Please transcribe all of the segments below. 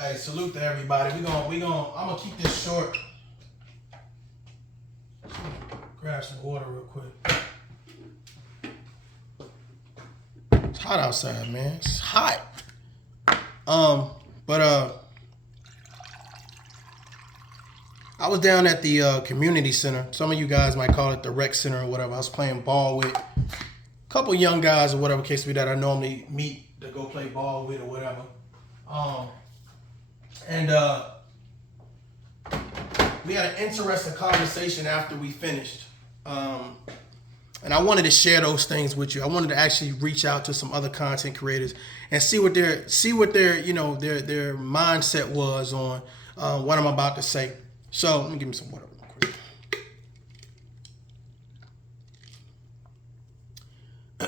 Hey, salute to everybody. I'm gonna keep this short. Grab some water real quick. It's hot outside, man. It's hot. But I was down at the community center. Some of you guys might call it the rec center or whatever. I was playing ball with a couple young guys or whatever case be that I normally meet to go play ball with or whatever. And we had an interesting conversation after we finished. And I wanted to share those things with you. I wanted to actually reach out to some other content creators and see what their mindset was on what I'm about to say. So let me give me some water real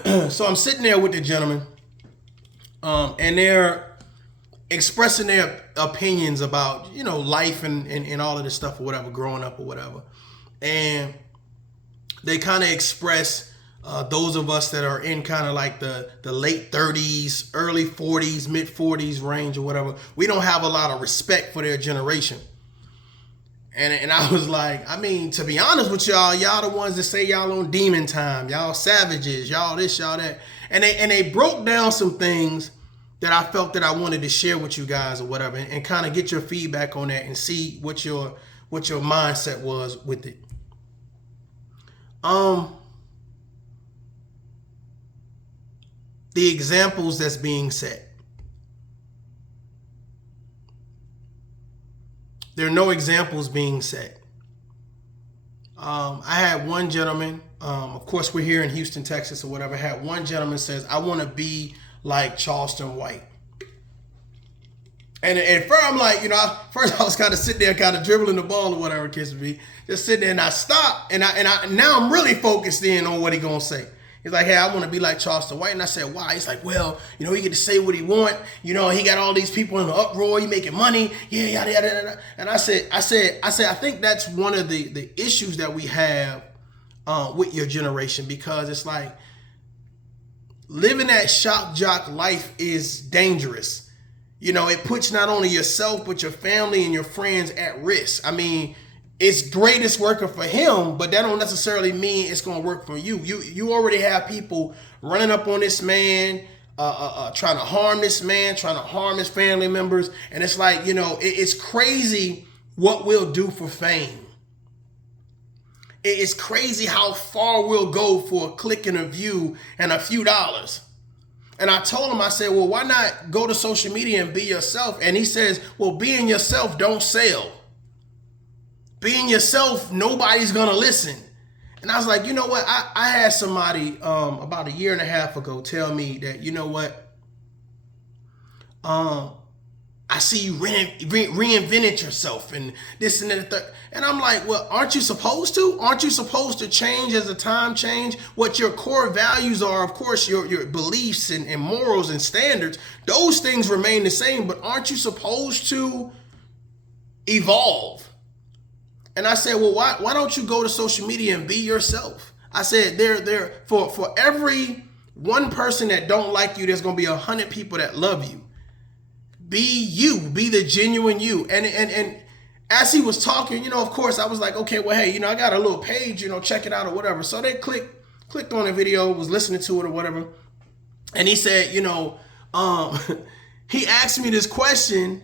quick. So I'm sitting there with the gentleman, and they're expressing their opinions about, life and all of this stuff or whatever, growing up or whatever. And they kind of express those of us that are in kind of like the late 30s, early 40s, mid 40s range or whatever. We don't have a lot of respect for their generation. And I was like, I mean, to be honest with y'all the ones that say y'all on demon time, y'all savages, y'all this, y'all that. And they broke down some things that I felt that I wanted to share with you guys or whatever, and kind of get your feedback on that and see what your mindset was with it. The examples that's being set. There are no examples being set. I had one gentleman, of course we're here in Houston, Texas or whatever, I had one gentleman says, I want to be like Charleston White. And at first I'm like, first I was kind of sitting there kind of dribbling the ball or whatever it kids be. Just sitting there and I stopped and I now I'm really focused in on what he gonna say. He's like, hey, I want to be like Charleston White. And I said, why? He's like, well, he get to say what he want. He got all these people in the uproar. He making money. Yeah, yada, yada, yada. And I said, I think that's one of the issues that we have with your generation, because it's like living that shock jock life is dangerous. It puts not only yourself, but your family and your friends at risk. I mean, it's great it's working for him, but that don't necessarily mean it's going to work for you. You already have people running up on this man, trying to harm this man, trying to harm his family members. And it's like, it's crazy what we'll do for fame. It's crazy how far we'll go for a click and a view and a few dollars. And I told him, I said, well, why not go to social media and be yourself? And he says, well, being yourself don't sell. Being yourself, nobody's going to listen. And I was like, you know what? I had somebody about a year and a half ago tell me that, you know what? I see you reinvented yourself and this and that. And I'm like, well, aren't you supposed to? Aren't you supposed to change as the time change? What your core values are, of course, your beliefs and morals and standards, those things remain the same, but aren't you supposed to evolve? And I said, well, why don't you go to social media and be yourself? I said, there for every one person that don't like you, there's going to be 100 people that love you. Be you, be the genuine you. And as he was talking, of course, I was like, okay, well, hey, I got a little page, check it out or whatever. So they clicked on the video, was listening to it or whatever. And he said, he asked me this question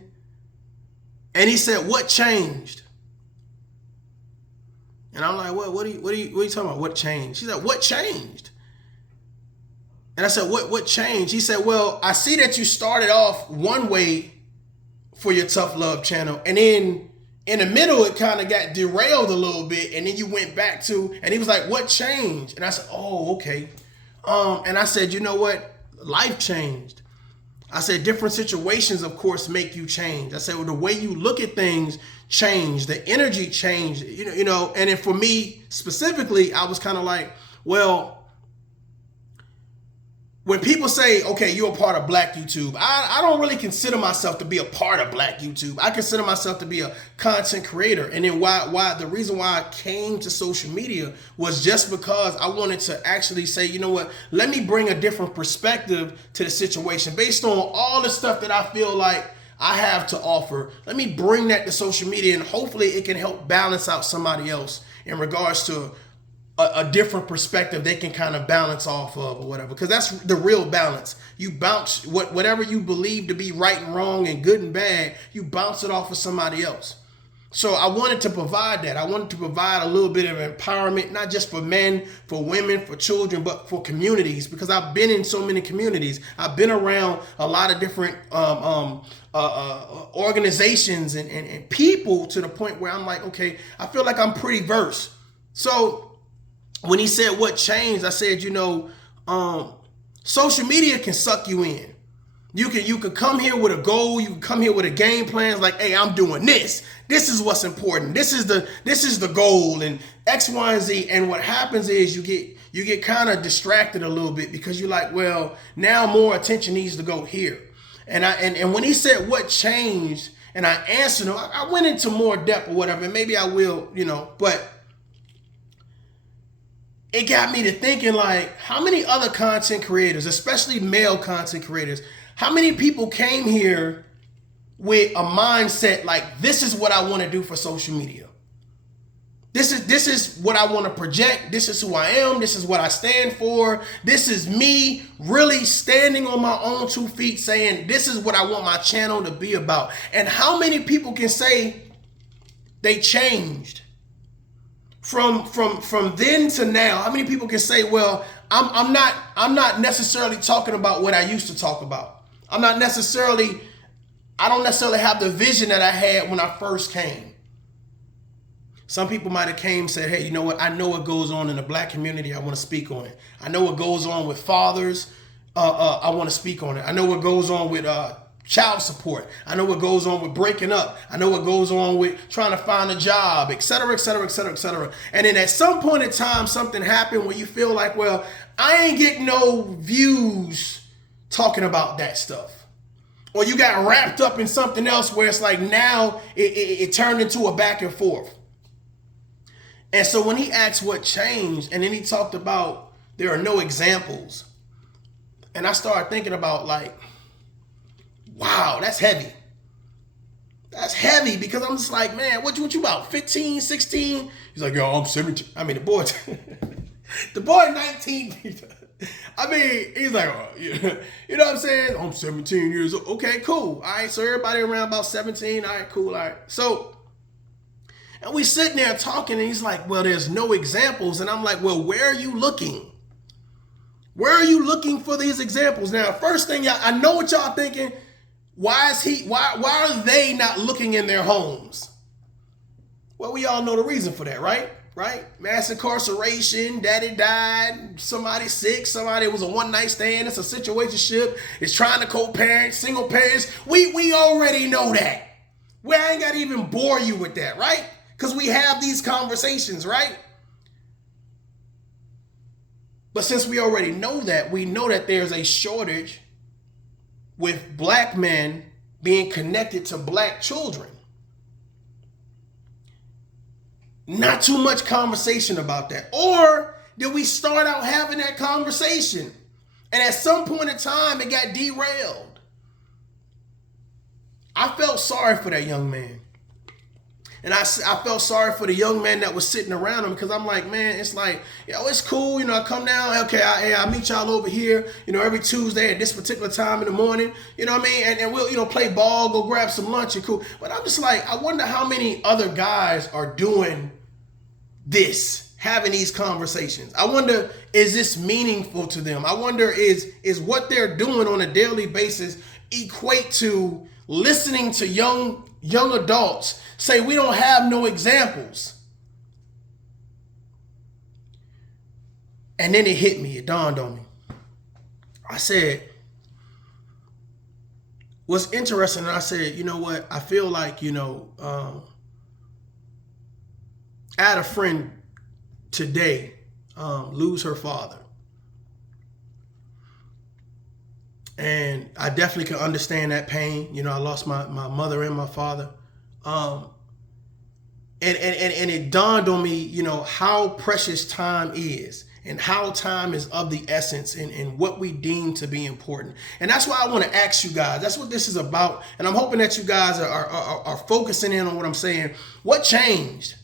and he said, what changed? And I'm like, what are you talking about? What changed? She said, what changed? And I said, what changed? He said, well, I see that you started off one way for your Tough Love channel. And then in the middle, it kind of got derailed a little bit. And then you went back to, and he was like, what changed? And I said, oh, okay. And I said, you know what? Life changed. I said, different situations, of course, make you change. I said, well, the way you look at things changed, the energy changed, and then for me specifically, I was kind of like, well, when people say, okay, you're a part of Black YouTube, I don't really consider myself to be a part of Black YouTube. I consider myself to be a content creator. And then why the reason why I came to social media was just because I wanted to actually say, you know what, let me bring a different perspective to the situation based on all the stuff that I feel like I have to offer. Let me bring that to social media, and hopefully it can help balance out somebody else in regards to a different perspective they can kind of balance off of or whatever. Because that's the real balance. You bounce whatever you believe to be right and wrong and good and bad, you bounce it off of somebody else. So I wanted to provide that. I wanted to provide a little bit of empowerment, not just for men, for women, for children, but for communities, because I've been in so many communities. I've been around a lot of different organizations and people, to the point where I'm like, okay, I feel like I'm pretty versed. So when he said what changed, I said, social media can suck you in. You can come here with a goal. You can come here with a game plan. It's like, hey, I'm doing this. This is what's important. This is the goal, and X, Y, and Z. And what happens is you get kind of distracted a little bit, because you're like, well, now more attention needs to go here. And when he said what changed, and I answered him, I went into more depth or whatever. And maybe I will, but it got me to thinking, like, how many other content creators, especially male content creators, how many people came here with a mindset like, this is what I want to do for social media. This is what I want to project. This is who I am. This is what I stand for. This is me really standing on my own 2 feet, saying, this is what I want my channel to be about. And how many people can say they changed from then to now? How many people can say, well, I'm not necessarily talking about what I used to talk about. I don't necessarily have the vision that I had when I first came. Some people might have came and said, hey, you know what? I know what goes on in the black community. I want to speak on it. I know what goes on with fathers. I want to speak on it. I know what goes on with child support. I know what goes on with breaking up. I know what goes on with trying to find a job, et cetera, et cetera, et cetera, et cetera. And then at some point in time, something happened where you feel like, well, I ain't getting no views talking about that stuff. Or you got wrapped up in something else where it's like now it turned into a back and forth. And so when he asked what changed, and then he talked about there are no examples. And I started thinking about, like, wow, that's heavy. That's heavy, because I'm just like, man, what you about, 15, 16? He's like, yo, I'm 17. I mean, the boy 19. I mean, he's like, oh, you know what I'm saying? I'm 17 years old. Okay, cool. All right, so everybody around about 17. All right, cool. All right. So, and we sitting there talking, and he's like, well, there's no examples. And I'm like, well, where are you looking? Where are you looking for these examples? Now, first thing, I know what y'all thinking. Why are they not looking in their homes? Well, we all know the reason for that, right? Mass incarceration, daddy died, somebody sick, somebody was a one-night stand, it's a situationship, it's trying to co-parent, single parents. We already know that. I ain't got to even bore you with that, right? Because we have these conversations, right? But since we already know that, we know that there's a shortage with black men being connected to black children. Not too much conversation about that. Or did we start out having that conversation, and at some point in time it got derailed? I felt sorry for that young man. And I felt sorry for the young man that was sitting around him, because I'm like, man, it's like, it's cool. I come down. Okay, I meet y'all over here, every Tuesday at this particular time in the morning. You know what I mean? And we'll, play ball, go grab some lunch and cool. But I'm just like, I wonder how many other guys are doing this, having these conversations. I wonder, is this meaningful to them? I wonder, is what they're doing on a daily basis equate to listening to young adults say we don't have no examples? And then it hit me, it dawned on me. I said, what's interesting, and I said, you know what, I feel like, I had a friend today lose her father. And I definitely can understand that pain. I lost my mother and my father. And it dawned on me, how precious time is. and how time is of the essence and what we deem to be important. And that's why I want to ask you guys. That's what this is about. And I'm hoping that you guys are focusing in on what I'm saying. What changed?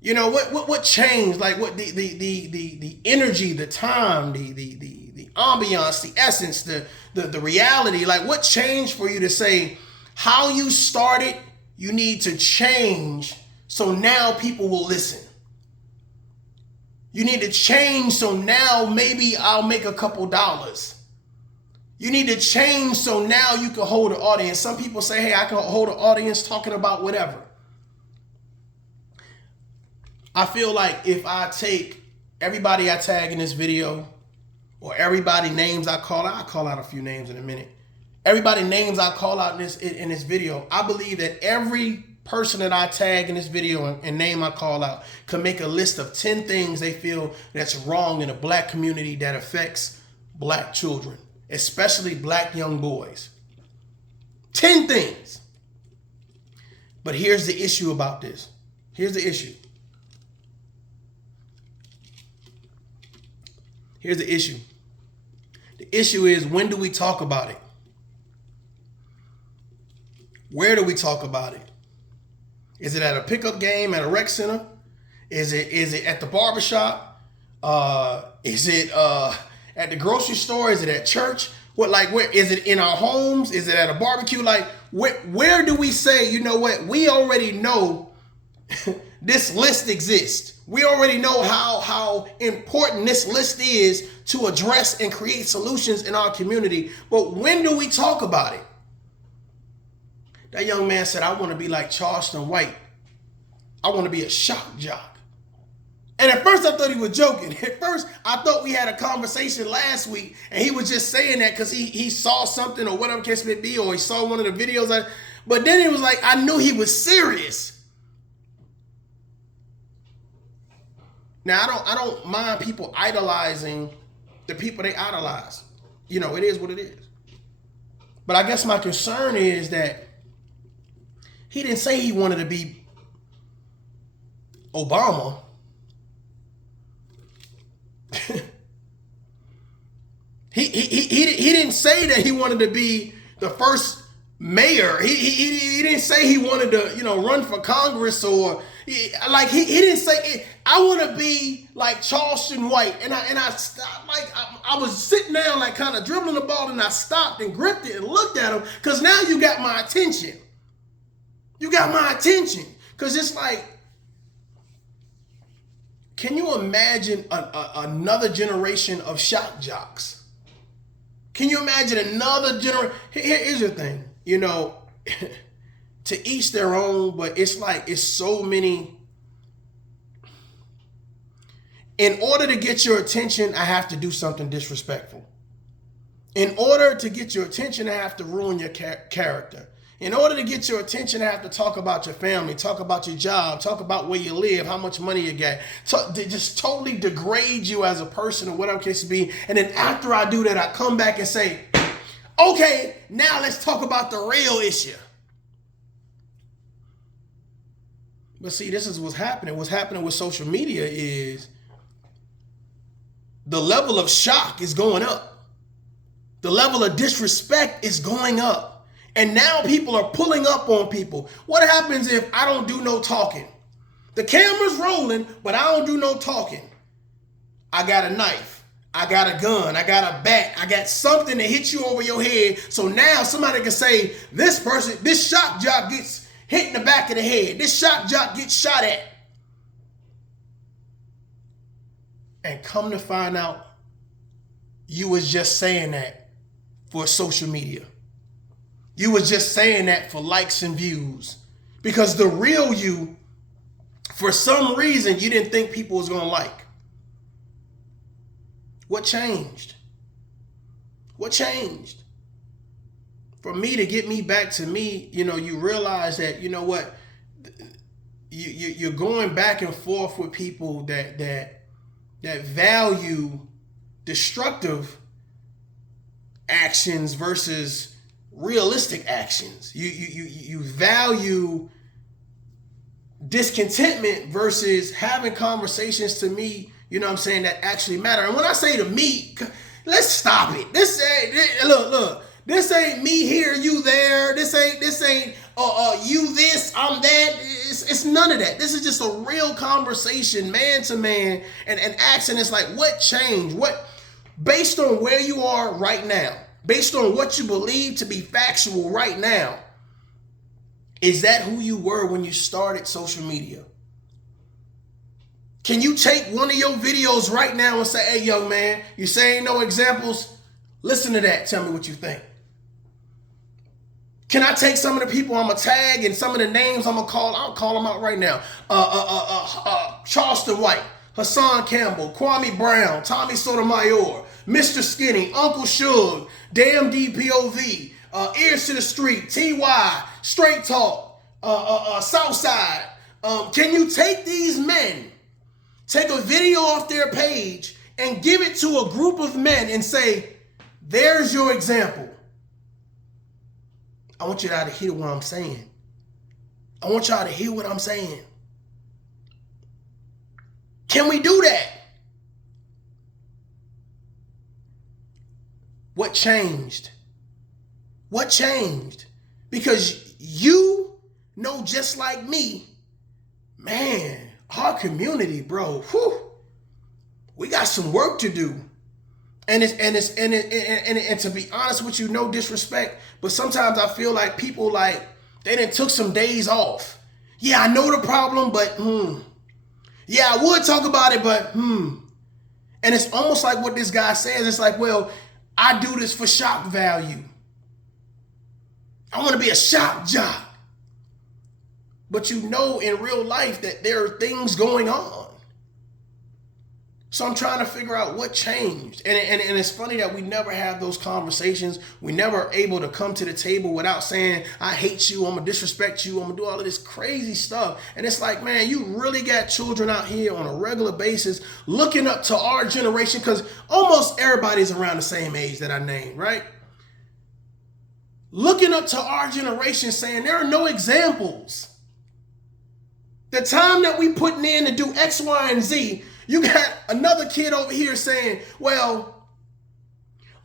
You know, what changed? Like what the energy, the time, the ambiance, the essence, the reality. Like what changed for you to say how you started, you need to change so now people will listen. You need to change so now maybe I'll make a couple dollars. You need to change so now you can hold an audience. Some people say, hey, I can hold an audience talking about whatever. I feel like if I take everybody I tag in this video, or everybody names I call out, I'll call out a few names in a minute. Everybody names I call out in this video, I believe that every person that I tag in this video and name I call out can make a list of 10 things they feel that's wrong in the black community that affects black children, especially black young boys. 10 things. But here's the issue about this. Here's the issue. Here's the issue. The issue is, when do we talk about it? Where do we talk about it? Is it at a pickup game at a rec center? Is it at the barbershop? Is it at the grocery store? Is it at church? Where is it in our homes? Is it at a barbecue? Like where do we say, you know what? We already know this list exists. We already know how important this list is to address and create solutions in our community. But when do we talk about it? That young man said, I want to be like Charleston White. I want to be a shock jock. And at first I thought he was joking. At first I thought we had a conversation last week and he was just saying that because he saw something or whatever case may be, or he saw one of the videos. But then it was like, I knew he was serious. Now, I don't mind people idolizing the people they idolize. You know, it is what it is. But I guess my concern is that he didn't say he wanted to be Obama. he didn't say that he wanted to be the first mayor. He didn't say he wanted to, run for Congress or he didn't say it. I want to be like Charleston White. And I stopped, I was sitting down, kind of dribbling the ball, and I stopped and gripped it and looked at him, because now you got my attention. You got my attention. Because it's like, can you imagine another generation of shock jocks? Can you imagine another generation? Here's the thing, to each their own, but it's so many. In order to get your attention, I have to do something disrespectful. In order to get your attention, I have to ruin your character. In order to get your attention, I have to talk about your family, talk about your job, talk about where you live, how much money you get, just totally degrade you as a person or whatever case it be. And then after I do that, I come back and say, okay, now let's talk about the real issue. But see, this is what's happening. What's happening with social media is the level of shock is going up. The level of disrespect is going up. And now people are pulling up on people. What happens if I don't do no talking? The camera's rolling, but I don't do no talking. I got a knife. I got a gun. I got a bat. I got something to hit you over your head. So now somebody can say, this shock jock gets hit in the back of the head. This shock jock gets shot at. And come to find out, you was just saying that for social media. You was just saying that for likes and views. Because the real you, for some reason, you didn't think people was going to like. What changed? What changed? For me to get me back to me, you realize that, what, you're going back and forth with people that value destructive actions versus realistic actions. You value discontentment versus having conversations to me you know what I'm saying, that actually matter. And when I say to me, let's stop it. This ain't, look, this ain't me here, you there. This ain't you this, I'm that. It's none of that. This is just a real conversation, man to man, and asking, it's like, what changed? What, based on where you are right now, based on what you believe to be factual right now, is that who you were when you started social media? Can you take one of your videos right now and say, hey, young man, you saying no examples? Listen to that. Tell me what you think. Can I take some of the people I'm going to tag and some of the names I'm going to call? I'll call them out right now. Charleston White, Hassan Campbell, Kwame Brown, Tommy Sotomayor, Mr. Skinny, Uncle Suge, Damn DPOV, Ears to the Street, TY, Straight Talk, Southside. Can you take these men, take a video off their page and give it to a group of men and say, there's your example? I want you all to hear what I'm saying. I want y'all to hear what I'm saying. Can we do that? What changed? What changed? Because you know, just like me, man, our community, bro, whew, we got some work to do. And to be honest with you, no disrespect, but sometimes I feel like people, like, they done took some days off. Yeah, I know the problem, but yeah, I would talk about it, but And it's almost like what this guy says. It's like, well, I do this for shock value. I want to be a shock jock. But you know in real life that there are things going on. So I'm trying to figure out what changed. And it's funny that we never have those conversations. We never are able to come to the table without saying, I hate you, I'm going to disrespect you, I'm going to do all of this crazy stuff. And it's like, man, you really got children out here on a regular basis looking up to our generation, because almost everybody's around the same age that I named, right? Looking up to our generation saying there are no examples. The time that we putting in to do X, Y, and Z, you got another kid over here saying, well,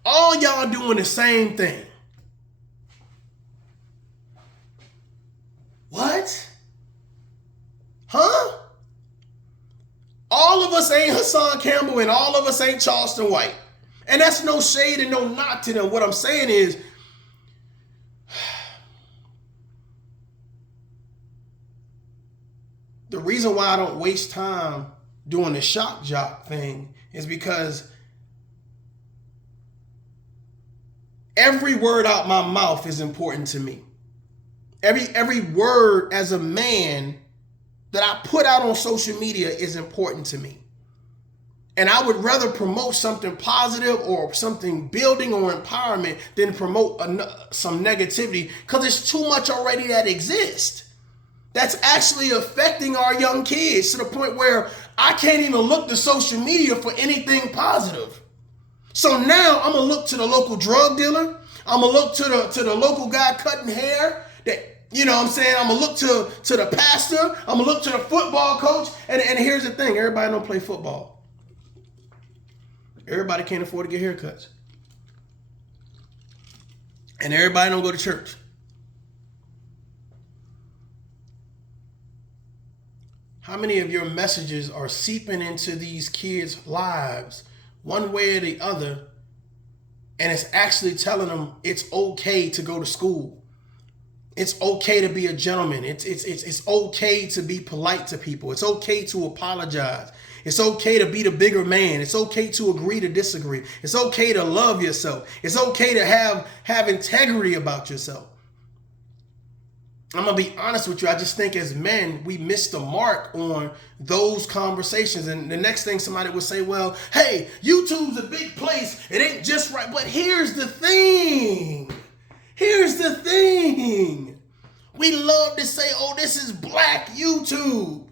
all y'all doing the same thing. What? Huh? All of us ain't Hassan Campbell and all of us ain't Charleston White. And that's no shade and no knock to them. What I'm saying is, the reason why I don't waste time doing the shock jock thing is because every word out my mouth is important to me. Every word as a man that I put out on social media is important to me. And I would rather promote something positive or something building or empowerment than promote some negativity, because there's too much already that exists. That's actually affecting our young kids to the point where I can't even look to social media for anything positive. So now I'm going to look to the local drug dealer. I'm going to look to the local guy cutting hair. That, you know what I'm saying? I'm going to look to the pastor. I'm going to look to the football coach. And here's the thing. Everybody don't play football. Everybody can't afford to get haircuts. And everybody don't go to church. How many of your messages are seeping into these kids' lives one way or the other, and it's actually telling them it's okay to go to school. It's okay to be a gentleman. It's okay to be polite to people. It's okay to apologize. It's okay to be the bigger man. It's okay to agree to disagree. It's okay to love yourself. It's okay to have integrity about yourself. I'm going to be honest with you. I just think as men, we miss the mark on those conversations. And the next thing somebody would say, well, hey, YouTube's a big place. It ain't just right. But here's the thing. Here's the thing. We love to say, oh, this is black YouTube.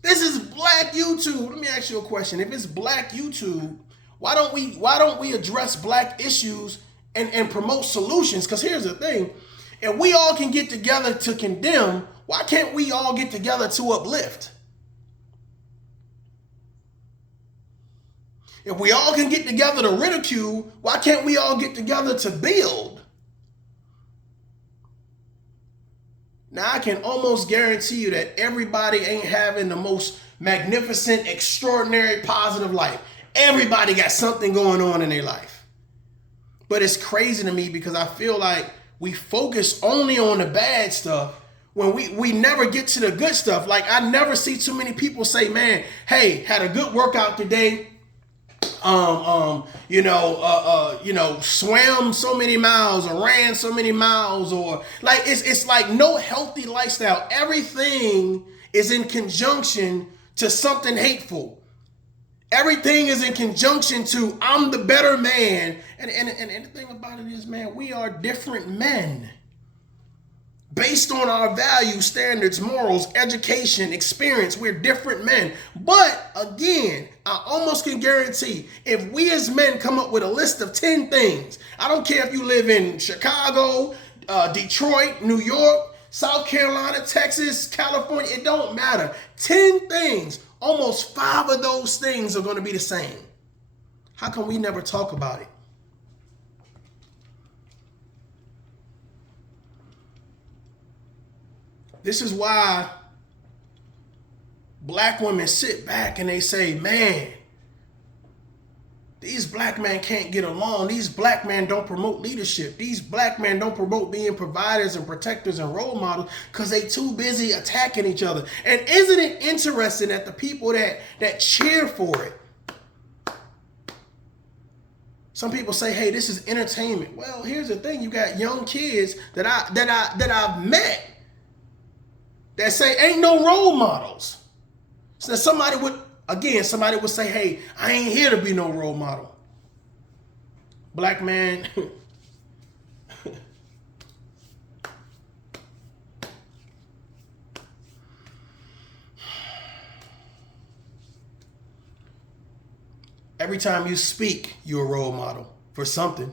This is black YouTube. Let me ask you a question. If it's black YouTube, why don't we address black issues and promote solutions? Because here's the thing. If we all can get together to condemn, why can't we all get together to uplift? If we all can get together to ridicule, why can't we all get together to build? Now, I can almost guarantee you that everybody ain't having the most magnificent, extraordinary, positive life. Everybody got something going on in their life. But it's crazy to me because I feel like we focus only on the bad stuff when we never get to the good stuff. Like, I never see too many people say, man, hey, had a good workout today. Swam so many miles or ran so many miles, or like, it's like no healthy lifestyle. Everything is in conjunction to something hateful. Everything is in conjunction to I'm the better man. And the thing about it is, man, we are different men. Based on our values, standards, morals, education, experience, we're different men. But again, I almost can guarantee if we as men come up with a list of 10 things, I don't care if you live in Chicago, Detroit, New York, South Carolina, Texas, California, it don't matter. 10 things, almost 5 of those things are going to be the same. How come we never talk about it? This is why black women sit back and they say, man, these black men can't get along. These black men don't promote leadership. These black men don't promote being providers and protectors and role models because they too busy attacking each other. And isn't it interesting that the people that cheer for it, some people say, hey, this is entertainment. Well, here's the thing. You got young kids that I've met that say ain't no role models. So somebody would say, hey, I ain't here to be no role model. Black man. Every time you speak, you're a role model for something.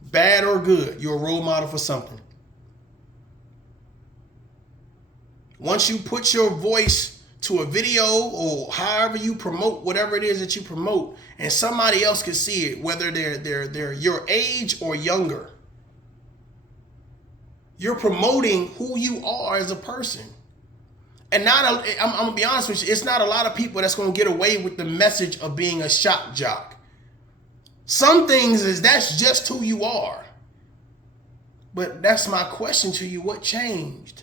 Bad or good, you're a role model for something. Once you put your voice to a video or however you promote whatever it is that you promote, and somebody else can see it, whether they're your age or younger, you're promoting who you are as a person. And I'm gonna be honest with you, it's not a lot of people that's gonna get away with the message of being a shock jock. Some things that's just who you are. But that's my question to you. What changed?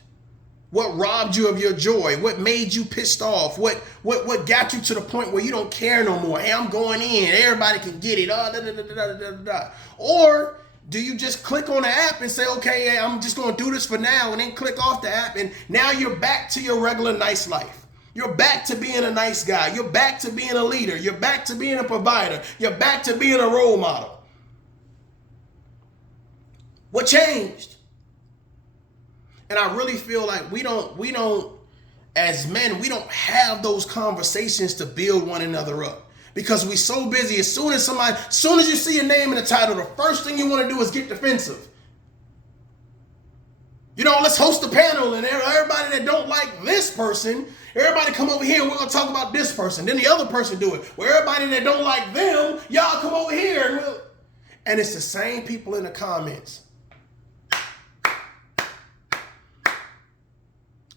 What robbed you of your joy? What made you pissed off? What got you to the point where you don't care no more? Hey, I'm going in. Everybody can get it. Or do you just click on the app and say, okay, hey, I'm just going to do this for now, and then click off the app, and now you're back to your regular nice life. You're back to being a nice guy. You're back to being a leader. You're back to being a provider. You're back to being a role model. What changed? And I really feel like we don't, as men, we don't have those conversations to build one another up because we're so busy. As soon as you see a name in the title, the first thing you want to do is get defensive. Let's host a panel and everybody that don't like this person, everybody come over here and we're going to talk about this person. Then the other person do it. Well, everybody that don't like them, y'all come over here. And it's the same people in the comments.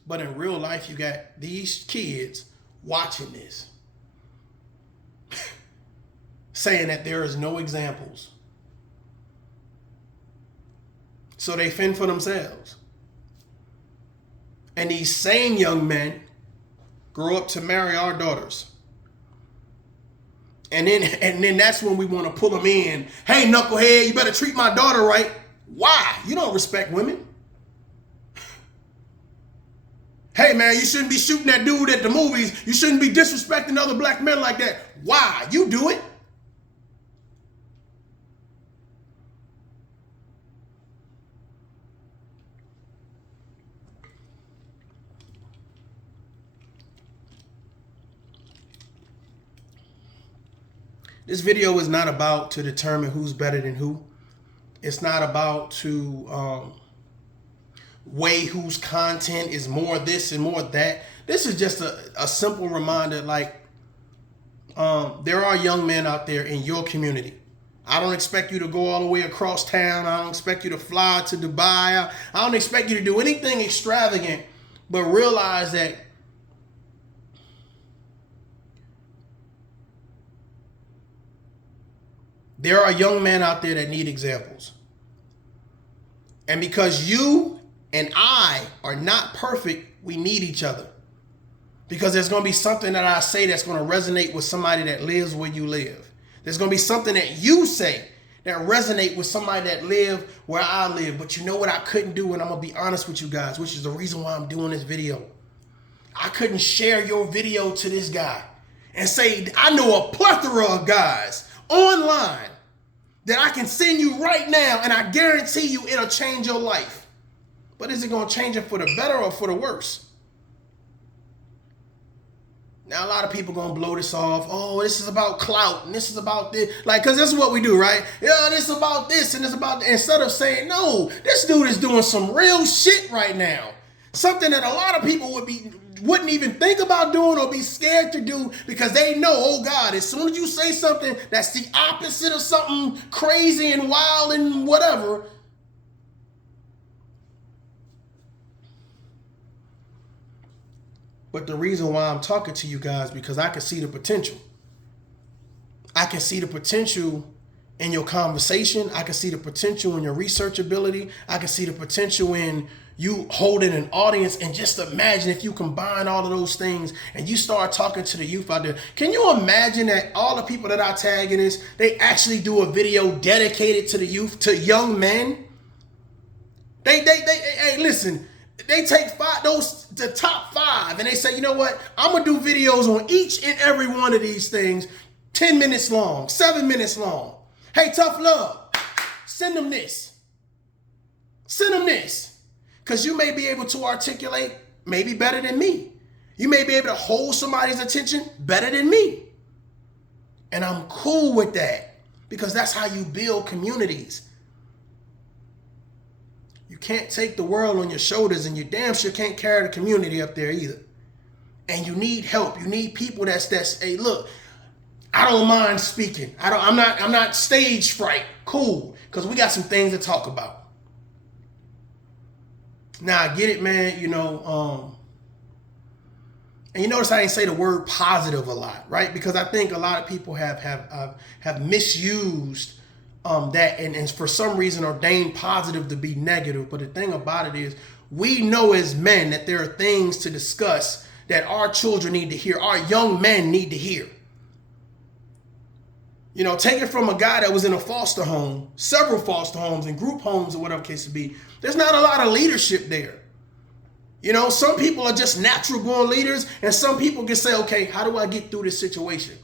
But in real life, you got these kids watching this, saying that there is no examples. So they fend for themselves. And these same young men grow up to marry our daughters. And then that's when we want to pull them in. Hey, knucklehead, you better treat my daughter right. Why? You don't respect women. Hey, man, you shouldn't be shooting that dude at the movies. You shouldn't be disrespecting other black men like that. Why? You do it. This video is not about to determine who's better than who. It's not about to weigh whose content is more this and more that. This is just a simple reminder, like, there are young men out there in your community. I don't expect you to go all the way across town. I don't expect you to fly to Dubai. I don't expect you to do anything extravagant, but realize that there are young men out there that need examples. And because you and I are not perfect, we need each other. Because there's going to be something that I say that's going to resonate with somebody that lives where you live. There's going to be something that you say that resonate with somebody that live where I live. But you know what I couldn't do, and I'm going to be honest with you guys, which is the reason why I'm doing this video. I couldn't share your video to this guy and say, I know a plethora of guys online that I can send you right now, and I guarantee you it'll change your life. But is it going to change it for the better or for the worse? Now, a lot of people going to blow this off. Oh, this is about clout, and this is about this. Like, because this is what we do, right? Yeah, this is about this, and this is about that. Instead of saying, no, this dude is doing some real shit right now. Something that a lot of people wouldn't even think about doing or be scared to do because they know, oh God, as soon as you say something that's the opposite of something crazy and wild and whatever, but the reason why I'm talking to you guys, because I can see the potential. I can see the potential in your conversation. I can see the potential in your research ability. I can see the potential in you holding an audience. And just imagine if you combine all of those things and you start talking to the youth out there. Can you imagine that all the people that I tag in this, they actually do a video dedicated to the youth, to young men? Hey, listen, they take the top 5, and they say, you know what? I'm going to do videos on each and every one of these things, 10 minutes long, 7 minutes long. Hey, tough love, send them this. Send them this. Because you may be able to articulate maybe better than me. You may be able to hold somebody's attention better than me. And I'm cool with that because that's how you build communities. You can't take the world on your shoulders, and you damn sure can't carry the community up there either. And you need help. You need people that's hey, look, I don't mind speaking. I'm not stage fright. Cool. Because we got some things to talk about. Now I get it, man, and you notice I didn't say the word positive a lot, right? Because I think a lot of people have misused that and for some reason ordained positive to be negative. But the thing about it is, we know as men that there are things to discuss that our children need to hear, our young men need to hear. Take it from a guy that was in a foster home, several foster homes and group homes or whatever case it be. There's not a lot of leadership there. Some people are just natural born leaders, and some people can say, okay, how do I get through this situation?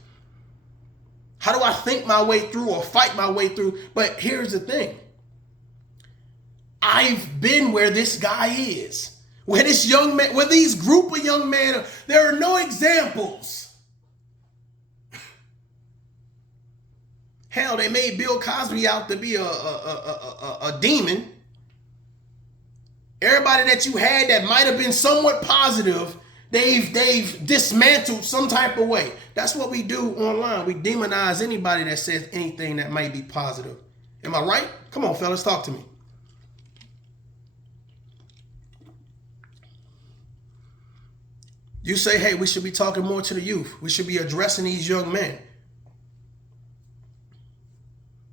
How do I think my way through or fight my way through? But here's the thing. I've been where this guy is, where this young man, where these group of young men, there are no examples. Hell, they made Bill Cosby out to be a demon. Everybody that you had that might have been somewhat positive, they've dismantled some type of way. That's what we do online. We demonize anybody that says anything that might be positive. Am I right? Come on, fellas, talk to me. You say, hey, we should be talking more to the youth. We should be addressing these young men.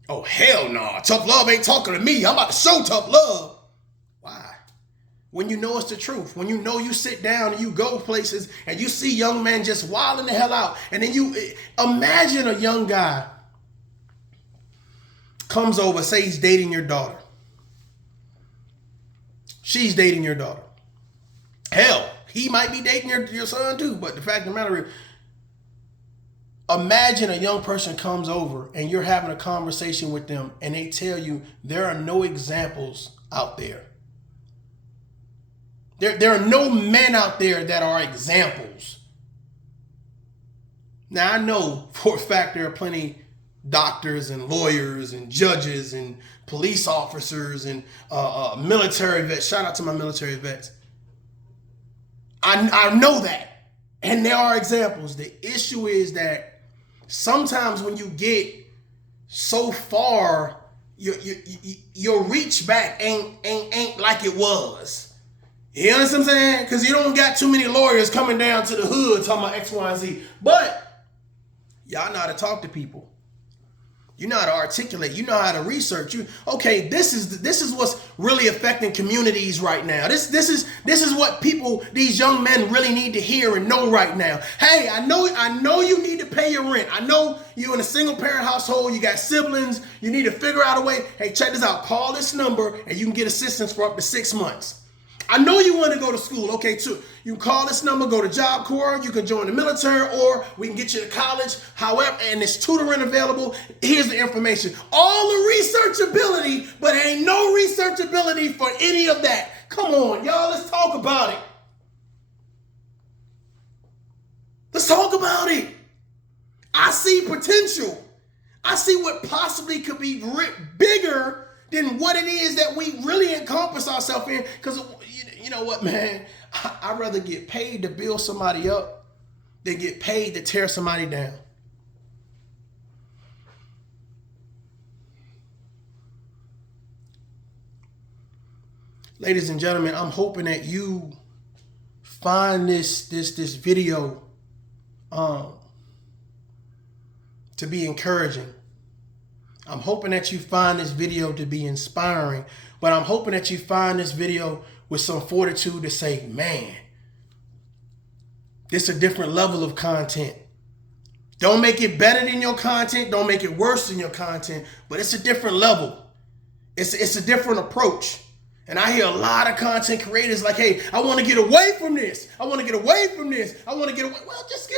Oh, hell no. Tough love ain't talking to me. I'm about to show tough love. Why? When you know it's the truth. When you know you sit down and you go places and you see young men just wilding the hell out. And then you imagine a young guy comes over, say he's dating your daughter. She's dating your daughter. Hell, he might be dating your son too. But the fact of the matter is, imagine a young person comes over and you're having a conversation with them and they tell you there are no examples out there. There are no men out there that are examples. Now, I know for a fact there are plenty doctors and lawyers and judges and police officers and military vets. Shout out to my military vets. I know that. And there are examples. The issue is that sometimes when you get so far, your reach back ain't like it was. You understand what I'm saying? Because you don't got too many lawyers coming down to the hood talking about X, Y, and Z. But y'all know how to talk to people. You know how to articulate. You know how to research. Okay, this is what's really affecting communities right now. This is what people, these young men, really need to hear and know right now. Hey, I know you need to pay your rent. I know you're in a single parent household. You got siblings. You need to figure out a way. Hey, check this out. Call this number and you can get assistance for up to 6 months. I know you want to go to school. Okay, too. You can call this number, go to Job Corps, you can join the military, or we can get you to college. However, and there's tutoring available. Here's the information. All the researchability, but ain't no researchability for any of that. Come on, y'all, let's talk about it. Let's talk about it. I see potential. I see what possibly could be bigger than what it is that we really encompass ourselves in. Because you know what, man? I'd rather get paid to build somebody up than get paid to tear somebody down. Ladies and gentlemen, I'm hoping that you find this video to be encouraging. I'm hoping that you find this video to be inspiring, but I'm hoping that you find this video with some fortitude to say, man, this is a different level of content. Don't make it better than your content. Don't make it worse than your content, but it's a different level. It's a different approach. And I hear a lot of content creators like, hey, I want to get away from this. I want to get away from this. I want to get away. Well, just get